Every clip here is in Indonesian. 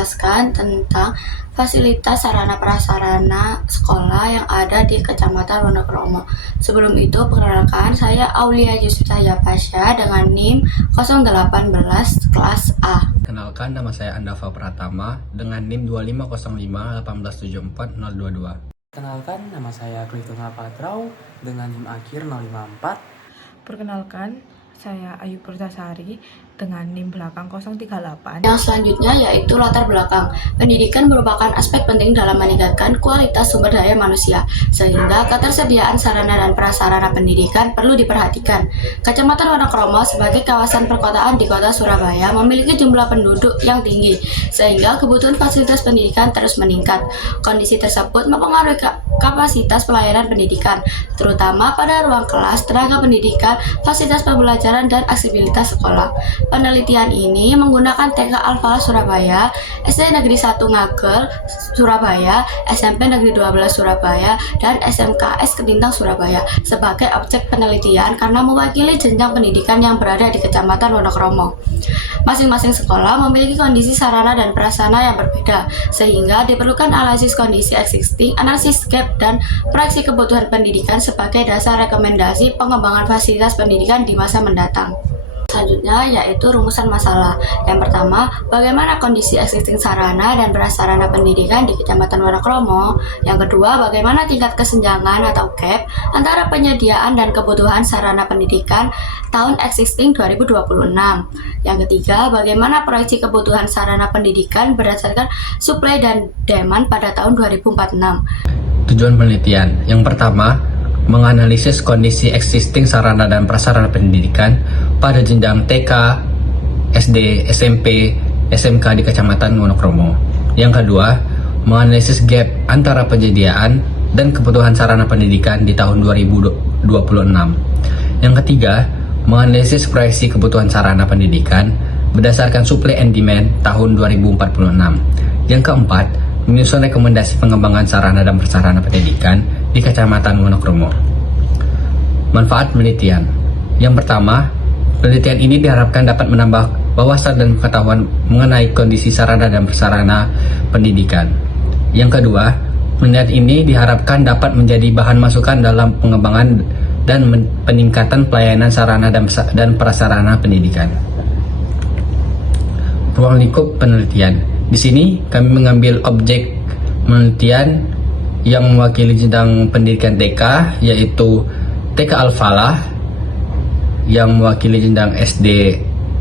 menjelaskan tentang fasilitas sarana prasarana sekolah yang ada di Kecamatan Wonokromo. Sebelum itu, perkenalkan saya Aulia Yusita Yapasya dengan NIM 018 kelas A. Kenalkan, nama saya Andava Pratama dengan NIM 2505 1874022. Kenalkan, nama saya Klituna Patrau dengan NIM akhir 054. Perkenalkan, saya Ayu Purtasari dengan NIM belakang 038. Yang selanjutnya yaitu latar belakang. Pendidikan merupakan aspek penting dalam meningkatkan kualitas sumber daya manusia, sehingga ketersediaan sarana dan prasarana pendidikan perlu diperhatikan. Kecamatan Wonokromo sebagai kawasan perkotaan di kota Surabaya memiliki jumlah penduduk yang tinggi, sehingga kebutuhan fasilitas pendidikan terus meningkat. Kondisi tersebut mempengaruhi kapasitas pelayanan pendidikan, terutama pada ruang kelas, tenaga pendidikan, fasilitas pembelajaran, dan aksesibilitas sekolah. Penelitian ini menggunakan TK Al-Falah Surabaya, SD Negeri 1 Ngagel Surabaya, SMP Negeri 12 Surabaya, dan SMKS Ketintang Surabaya sebagai objek penelitian karena mewakili jenjang pendidikan yang berada di Kecamatan Wonokromo. Masing-masing sekolah memiliki kondisi sarana dan prasarana yang berbeda, sehingga diperlukan analisis kondisi existing, analisis gap, dan proyeksi kebutuhan pendidikan sebagai dasar rekomendasi pengembangan fasilitas pendidikan di masa mendatang. Selanjutnya yaitu rumusan masalah. Yang pertama, bagaimana kondisi existing sarana dan prasarana pendidikan di Kecamatan Wonokromo. Yang kedua, bagaimana tingkat kesenjangan atau gap antara penyediaan dan kebutuhan sarana pendidikan tahun existing 2026. Yang ketiga, bagaimana proyeksi kebutuhan sarana pendidikan berdasarkan supply dan demand pada tahun 2046. Tujuan penelitian yang pertama, menganalisis kondisi existing sarana dan prasarana pendidikan pada jenjang TK, SD, SMP, SMK di Kecamatan Wonokromo. Yang kedua, menganalisis gap antara penyediaan dan kebutuhan sarana pendidikan di tahun 2026. Yang ketiga, menganalisis proyeksi kebutuhan sarana pendidikan berdasarkan supply and demand tahun 2046. Yang keempat, menyusun rekomendasi pengembangan sarana dan prasarana pendidikan di Kecamatan Wonokromo. Manfaat penelitian. Yang pertama, penelitian ini diharapkan dapat menambah wawasan dan pengetahuan mengenai kondisi sarana dan prasarana pendidikan. Yang kedua, penelitian ini diharapkan dapat menjadi bahan masukan dalam pengembangan dan peningkatan pelayanan sarana dan prasarana pendidikan. Ruang lingkup penelitian. Di sini kami mengambil objek penelitian yang mewakili jenjang pendidikan TK, yaitu TK Al-Falah yang mewakili jenjang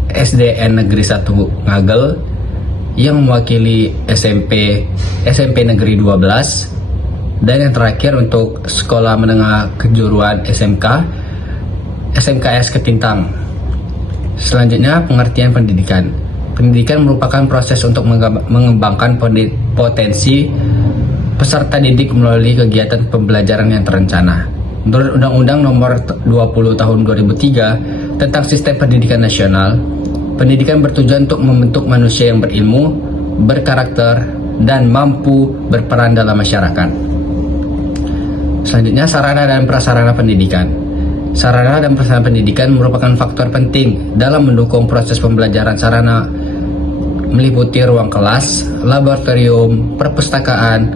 SDN Negeri 1 Ngagel, yang mewakili SMP Negeri 12, dan yang terakhir untuk sekolah menengah kejuruan SMKS Ketintang. Selanjutnya, pengertian pendidikan. Pendidikan merupakan proses untuk mengembangkan potensi peserta didik melalui kegiatan pembelajaran yang terencana. Menurut Undang-Undang Nomor 20 Tahun 2003 tentang Sistem Pendidikan Nasional, pendidikan bertujuan untuk membentuk manusia yang berilmu, berkarakter, dan mampu berperan dalam masyarakat. Selanjutnya, sarana dan prasarana pendidikan. Sarana dan prasarana pendidikan merupakan faktor penting dalam mendukung proses pembelajaran. Sarana meliputi ruang kelas, laboratorium, perpustakaan,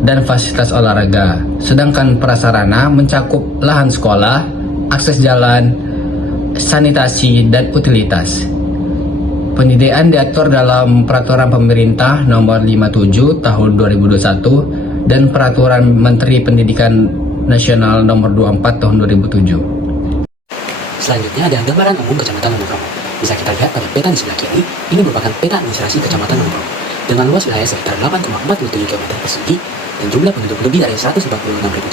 dan fasilitas olahraga. Sedangkan prasarana mencakup lahan sekolah, akses jalan, sanitasi, dan utilitas. Penyediaan diatur dalam Peraturan Pemerintah Nomor 57 Tahun 2021 dan Peraturan Menteri Pendidikan Nasional Nomor 24 Tahun 2007. Selanjutnya ada gambaran umum Kecamatan Wonokromo. Bisa kita lihat pada peta di sebelah kiri, ini merupakan peta administrasi Kecamatan Wonokromo dengan luas wilayah sekitar 8,47 km persegi dan jumlah penduduk lebih dari 146.000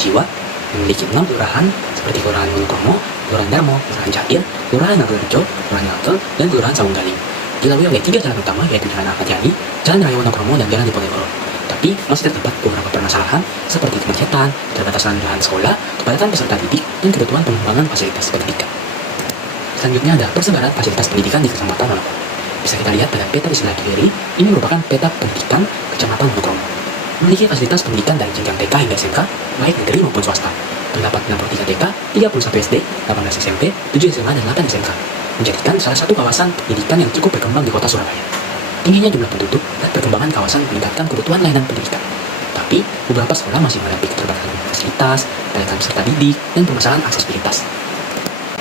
jiwa, memiliki 6 kelurahan seperti Kelurahan Wonokromo, Kelurahan Darmo, Kelurahan Cair, Kelurahan Nagorejo, Kelurahan Ngagel, dan Kelurahan Sawunggaling. Dilalui oleh 3 jalan utama, yaitu Jalan Ahmad Yani, Jalan Raya Wonokromo, dan Jalan Diponegoro. Tapi masih terdapat beberapa permasalahan seperti kemacetan, keterbatasan lahan sekolah, kepadatan peserta didik, dan kebutuhan pengembangan fasilitas pendidikan. Selanjutnya ada persebaran fasilitas pendidikan di Kecamatan Wonokromo. Bisa kita lihat pada peta di sebelah kiri, ini merupakan peta pendidikan Kecamatan Wonokromo. Memiliki fasilitas pendidikan dari jenjang TK hingga SMK, baik negeri maupun swasta. Terdapat 63 TK, 31 SD, 18 SMP, 7 SMA, dan 8 SMK, menjadikan salah satu kawasan pendidikan yang cukup berkembang di kota Surabaya. tingginya jumlah penduduk dan perkembangan kawasan meningkatkan kebutuhan layanan pendidikan. Tapi, beberapa sekolah masih menghadapi keterbatasan fasilitas, daya peserta didik, dan permasalahan aksesibilitas.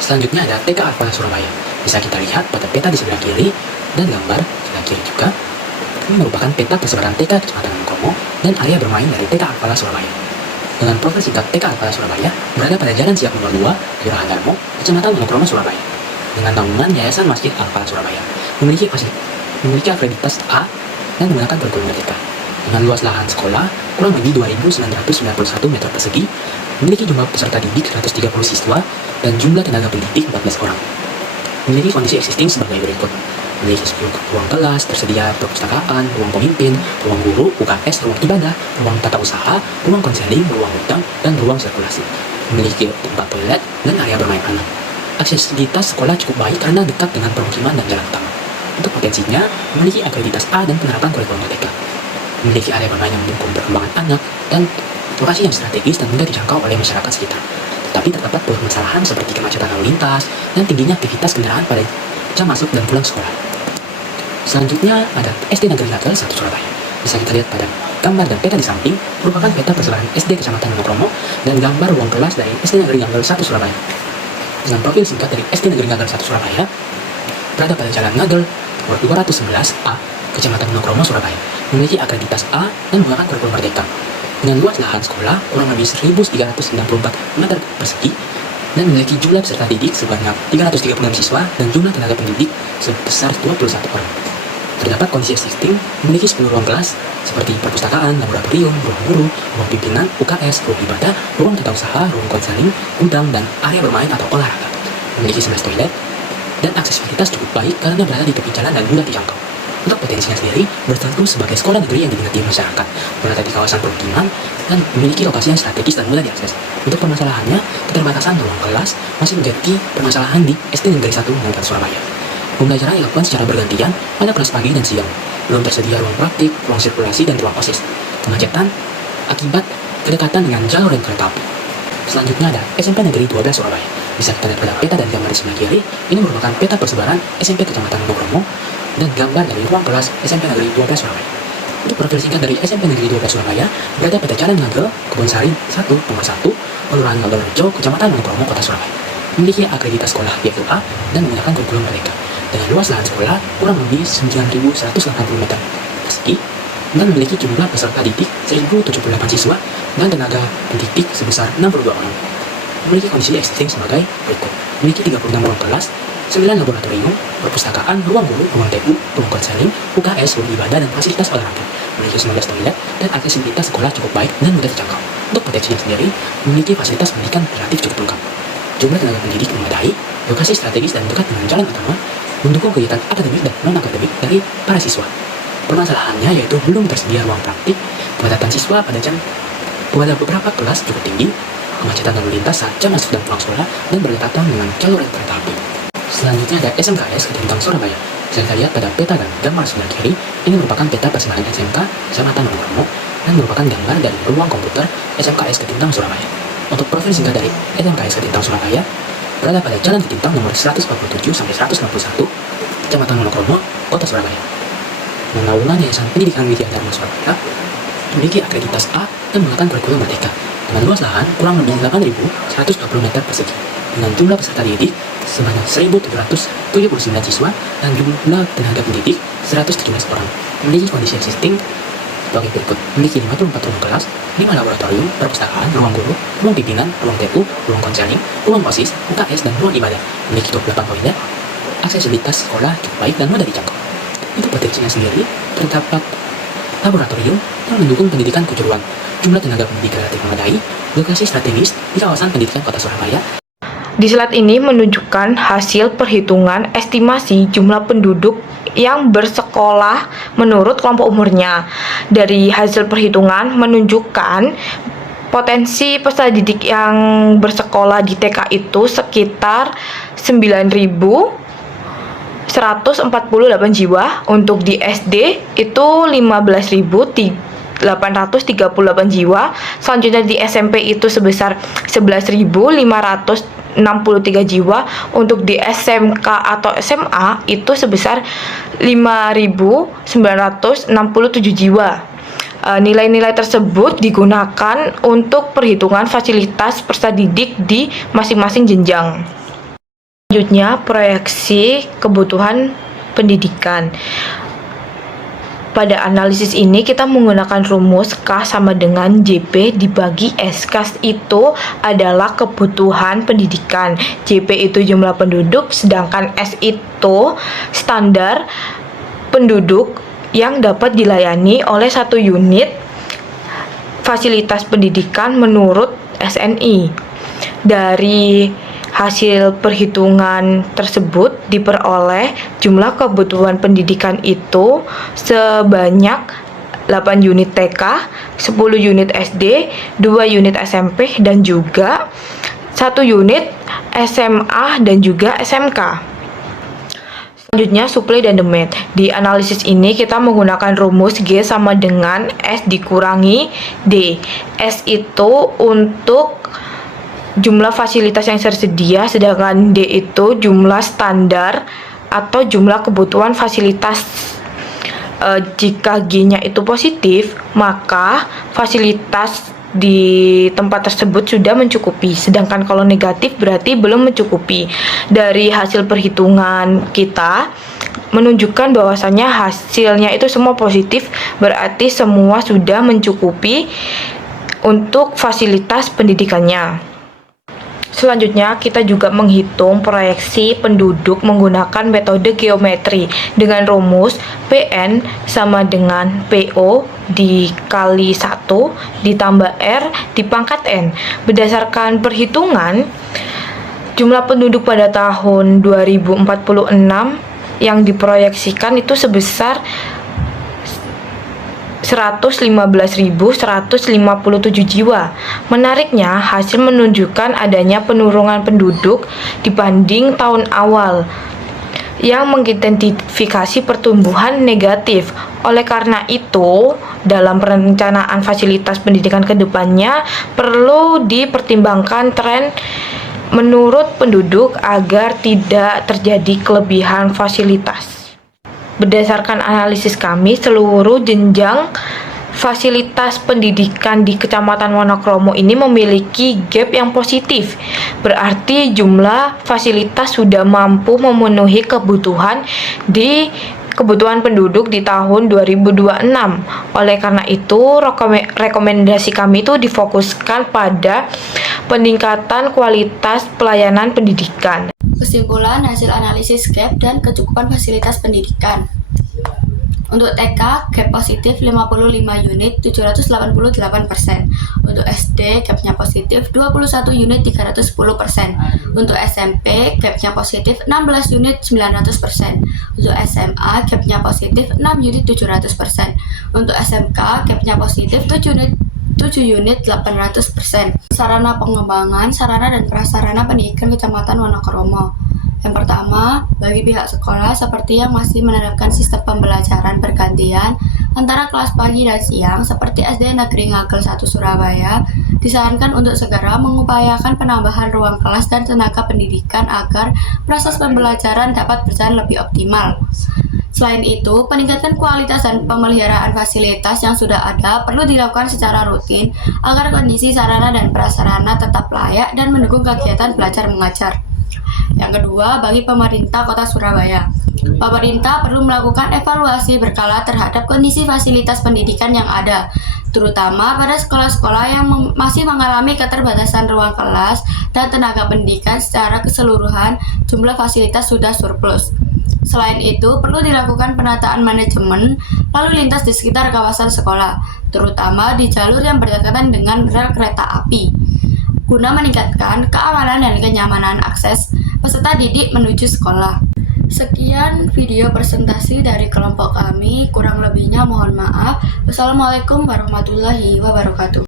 Selanjutnya ada TK Al-Falah Surabaya. Bisa kita lihat pada peta di sebelah kiri dan gambar sebelah kiri juga. Ini merupakan peta persebaran TK Kecamatan Monokromo dan area bermain dari TK Al-Falah Surabaya. Dengan profil singkat TK Al-Falah Surabaya berada pada Jalan Siak Nomor 2, Kelurahan Darmo, Kecamatan Monokromo, Surabaya. Dengan naungan Yayasan Masjid Al-Falah Surabaya, memiliki akreditas A dan menggunakan kurikulum merdeka. Dengan luas lahan sekolah kurang lebih 2.991 meter persegi, memiliki jumlah peserta didik 130 siswa dan jumlah tenaga pendidik 14 orang. Memiliki kondisi existing sebagai berikut: memiliki 10 ruang kelas, tersedia perpustakaan, ruang pemimpin, ruang guru, UKS, ruang ibadah, ruang tata usaha, ruang konseling, ruang hutang, dan ruang sirkulasi. Memiliki tempat toilet dan area bermain anak. Aksesibilitas sekolah cukup baik karena dekat dengan permukiman dan jalan utama. Untuk potensinya, memiliki akreditas A dan penerapan kurikulum merdeka. Memiliki area bermain yang mendukung perkembangan anak dan lokasi yang strategis dan mudah dijangkau oleh masyarakat sekitar. Tetapi terdapat permasalahan seperti kemacetan lalu lintas dan tingginya aktivitas kendaraan pada jam masuk dan pulang sekolah. Selanjutnya ada SD Negeri Gagal 1 Surabaya. Bisa kita lihat pada gambar dan peta di samping merupakan peta persebaran SD Kecamatan Monokromo dan gambar ruang kelas dari SD Negeri Gagal 1 Surabaya. Dengan profil singkat dari SD Negeri Gagal 1 Surabaya berada pada Jalan Ngagel nomor 211A, Kecamatan Monokromo, Surabaya, memiliki akreditas A dan menggunakan kurikulum merdeka. Dengan luas lahan sekolah kurang lebih 1.394 meter persegi dan memiliki jumlah peserta didik sebanyak 336 siswa dan jumlah tenaga pendidik sebesar 21 orang. Terdapat kondisi existing memiliki 10 ruang kelas seperti perpustakaan, laboratorium, ruang guru, ruang pimpinan, UKS, ruang ibadah, ruang tata usaha, ruang konseling, gudang, dan area bermain atau olahraga. Memiliki 11 toilet dan aksesibilitas cukup baik karena berada di tepi jalan dan mudah dijangkau. Untuk potensinya sendiri, berstatus sebagai sekolah negeri yang diminati masyarakat, berada di kawasan permukiman, dan memiliki lokasi yang strategis dan mudah diakses. Untuk permasalahannya, keterbatasan ruang kelas masih menjadi permasalahan di SD Negeri 1 Negeri Surabaya. Pembelajaran dilakukan secara bergantian pada kelas pagi dan siang. Belum tersedia ruang praktik, ruang sirkulasi, dan ruang OSIS. Kemacetan akibat kedekatan dengan jalur rel kereta api. Selanjutnya ada SMP Negeri 12 Surabaya. Bisa kita lihat pada peta dan gambar di sebelah kiri. Ini merupakan peta persebaran SMP Kecamatan Monokromo dan gambar dari ruang kelas SMP Negeri 12 Surabaya. Untuk profil singkat dari SMP Negeri 12 Surabaya berada pada Jalan Ngagel, Kebonsari 1, Nomor 1, Kelurahan Ngagel Rejo, Kecamatan Monokromo, Kota Surabaya. Memiliki akreditas sekolah yaitu A dan menggunakan kurikulum merdeka. Dengan luas lahan sekolah kurang lebih 9.180 meter persegi dan memiliki jumlah peserta didik 1.078 siswa dan tenaga pendidik sebesar 62 orang. Memiliki kondisi existing sebagai berikut: memiliki 36 ruang kelas, 9 laboratorium, perpustakaan, ruang guru, ruang TU, ruang konseling, UKS, ruang ibadah, dan fasilitas olahraga. Memiliki 19 toilet dan aksesibilitas sekolah cukup baik dan mudah dijangkau. Untuk potensinya sendiri, memiliki fasilitas pendidikan relatif cukup lengkap. Jumlah tenaga pendidik memadai, lokasi strategis dan dekat dengan jalan utama, mendukung kegiatan akademik dan non-akademik dari para siswa. Permasalahannya yaitu belum tersedia ruang praktik, kepadatan siswa pada beberapa kelas cukup tinggi, kemacetan lalu lintas saat jam masuk dan pulang sekolah, dan berdekatan dengan jalur rel kereta api. Selanjutnya ada SMKS Ketintang Surabaya. Bisa kita lihat pada peta dan gambar sebelah kiri, ini merupakan peta persebaran SMK Kecamatan Monokromo dan merupakan gambar dari ruang komputer SMKS Ketintang Surabaya. Untuk profil singkat dari SMKS Ketintang Surabaya berada pada Jalan Ketintang nomor 147-191, Kecamatan Monokromo, Kota Surabaya. Naungan Yayasan Pendidikan Widya Dharma Surabaya memiliki akreditas A dan menggunakan kurikulum merdeka. Dengan luas lahan kurang lebih 8.120 meter persegi. Dengan jumlah peserta didik sebanyak 1.779 siswa dan jumlah tenaga pendidik 117 orang. Memiliki kondisi existing sebagai berikut: memiliki 54 ruang kelas, 5 laboratorium, perpustakaan, ruang guru, ruang pimpinan, ruang TU, ruang konseling, ruang OSIS, UKS, dan ruang ibadah. Memiliki 28 toilet. Aksesibilitas sekolah cukup baik dan mudah dijangkau. Untuk potensinya sendiri, terdapat laboratorium yang mendukung pendidikan kejuruan, jumlah tenaga pendidik relatif memadai, lokasi strategis di kawasan pendidikan Kota Surabaya. Di slide ini menunjukkan hasil perhitungan estimasi jumlah penduduk yang bersekolah menurut kelompok umurnya. Dari hasil perhitungan menunjukkan potensi peserta didik yang bersekolah di TK itu sekitar 9.148 jiwa, untuk di SD itu 15.838 jiwa, selanjutnya di SMP itu sebesar 11.565 63 jiwa, untuk di SMK atau SMA itu sebesar 5.967 jiwa. Nilai-nilai tersebut digunakan untuk perhitungan fasilitas peserta didik di masing-masing jenjang. Selanjutnya, proyeksi kebutuhan pendidikan. Pada analisis ini kita menggunakan rumus K sama dengan JP dibagi S. K itu adalah kebutuhan pendidikan, JP itu jumlah penduduk, sedangkan S itu standar penduduk yang dapat dilayani oleh satu unit fasilitas pendidikan menurut SNI. Dari hasil perhitungan tersebut diperoleh jumlah kebutuhan pendidikan itu sebanyak 8 unit TK, 10 unit SD, 2 unit SMP, dan juga 1 unit SMA dan juga SMK. Selanjutnya, supply dan demand. Di analisis ini kita menggunakan rumus G sama dengan S dikurangi D. S itu untuk jumlah fasilitas yang tersedia, sedangkan D itu jumlah standar atau jumlah kebutuhan fasilitas. Jika G-nya itu positif, maka fasilitas di tempat tersebut sudah mencukupi, sedangkan kalau negatif berarti belum mencukupi. Dari hasil perhitungan kita menunjukkan bahwasannya hasilnya itu semua positif, berarti semua sudah mencukupi untuk fasilitas pendidikannya. Selanjutnya, kita juga menghitung proyeksi penduduk menggunakan metode geometri dengan rumus PN sama dengan PO dikali 1 ditambah R dipangkat N. Berdasarkan perhitungan, jumlah penduduk pada tahun 2046 yang diproyeksikan itu sebesar 115.157 jiwa. Menariknya, hasil menunjukkan adanya penurunan penduduk dibanding tahun awal yang mengidentifikasi pertumbuhan negatif. Oleh karena itu, dalam perencanaan fasilitas pendidikan ke depannya perlu dipertimbangkan tren menurut penduduk agar tidak terjadi kelebihan fasilitas. Berdasarkan analisis kami, seluruh jenjang fasilitas pendidikan di Kecamatan Wonokromo ini memiliki gap yang positif. Berarti jumlah fasilitas sudah mampu memenuhi kebutuhan penduduk di tahun 2026. Oleh karena itu, rekomendasi kami itu difokuskan pada peningkatan kualitas pelayanan pendidikan. Kesimpulan hasil analisis gap dan kecukupan fasilitas pendidikan. Untuk TK, gap positif 55 unit 788%. Untuk SD, gapnya positif 21 unit 310%. Untuk SMP, gapnya positif 16 unit 900%. Untuk SMA, gapnya positif 6 unit 700%. Untuk SMK, gapnya positif 7 unit 800%. Sarana pengembangan sarana dan prasarana pendidikan Kecamatan Wonokromo. Yang pertama, bagi pihak sekolah seperti yang masih menerapkan sistem pembelajaran bergantian antara kelas pagi dan siang seperti SD Negeri Ngagel 1 Surabaya, disarankan untuk segera mengupayakan penambahan ruang kelas dan tenaga pendidikan agar proses pembelajaran dapat berjalan lebih optimal. Selain itu, peningkatan kualitas dan pemeliharaan fasilitas yang sudah ada perlu dilakukan secara rutin agar kondisi sarana dan prasarana tetap layak dan mendukung kegiatan belajar mengajar. Yang kedua, bagi pemerintah Kota Surabaya. Pemerintah perlu melakukan evaluasi berkala terhadap kondisi fasilitas pendidikan yang ada, terutama pada sekolah-sekolah yang masih mengalami keterbatasan ruang kelas dan tenaga pendidikan secara keseluruhan, jumlah fasilitas sudah surplus. Selain itu, perlu dilakukan penataan manajemen lalu lintas di sekitar kawasan sekolah, terutama di jalur yang berdekatan dengan rel kereta api, guna meningkatkan keamanan dan kenyamanan akses peserta didik menuju sekolah. Sekian video presentasi dari kelompok kami, kurang lebihnya mohon maaf. Wassalamualaikum warahmatullahi wabarakatuh.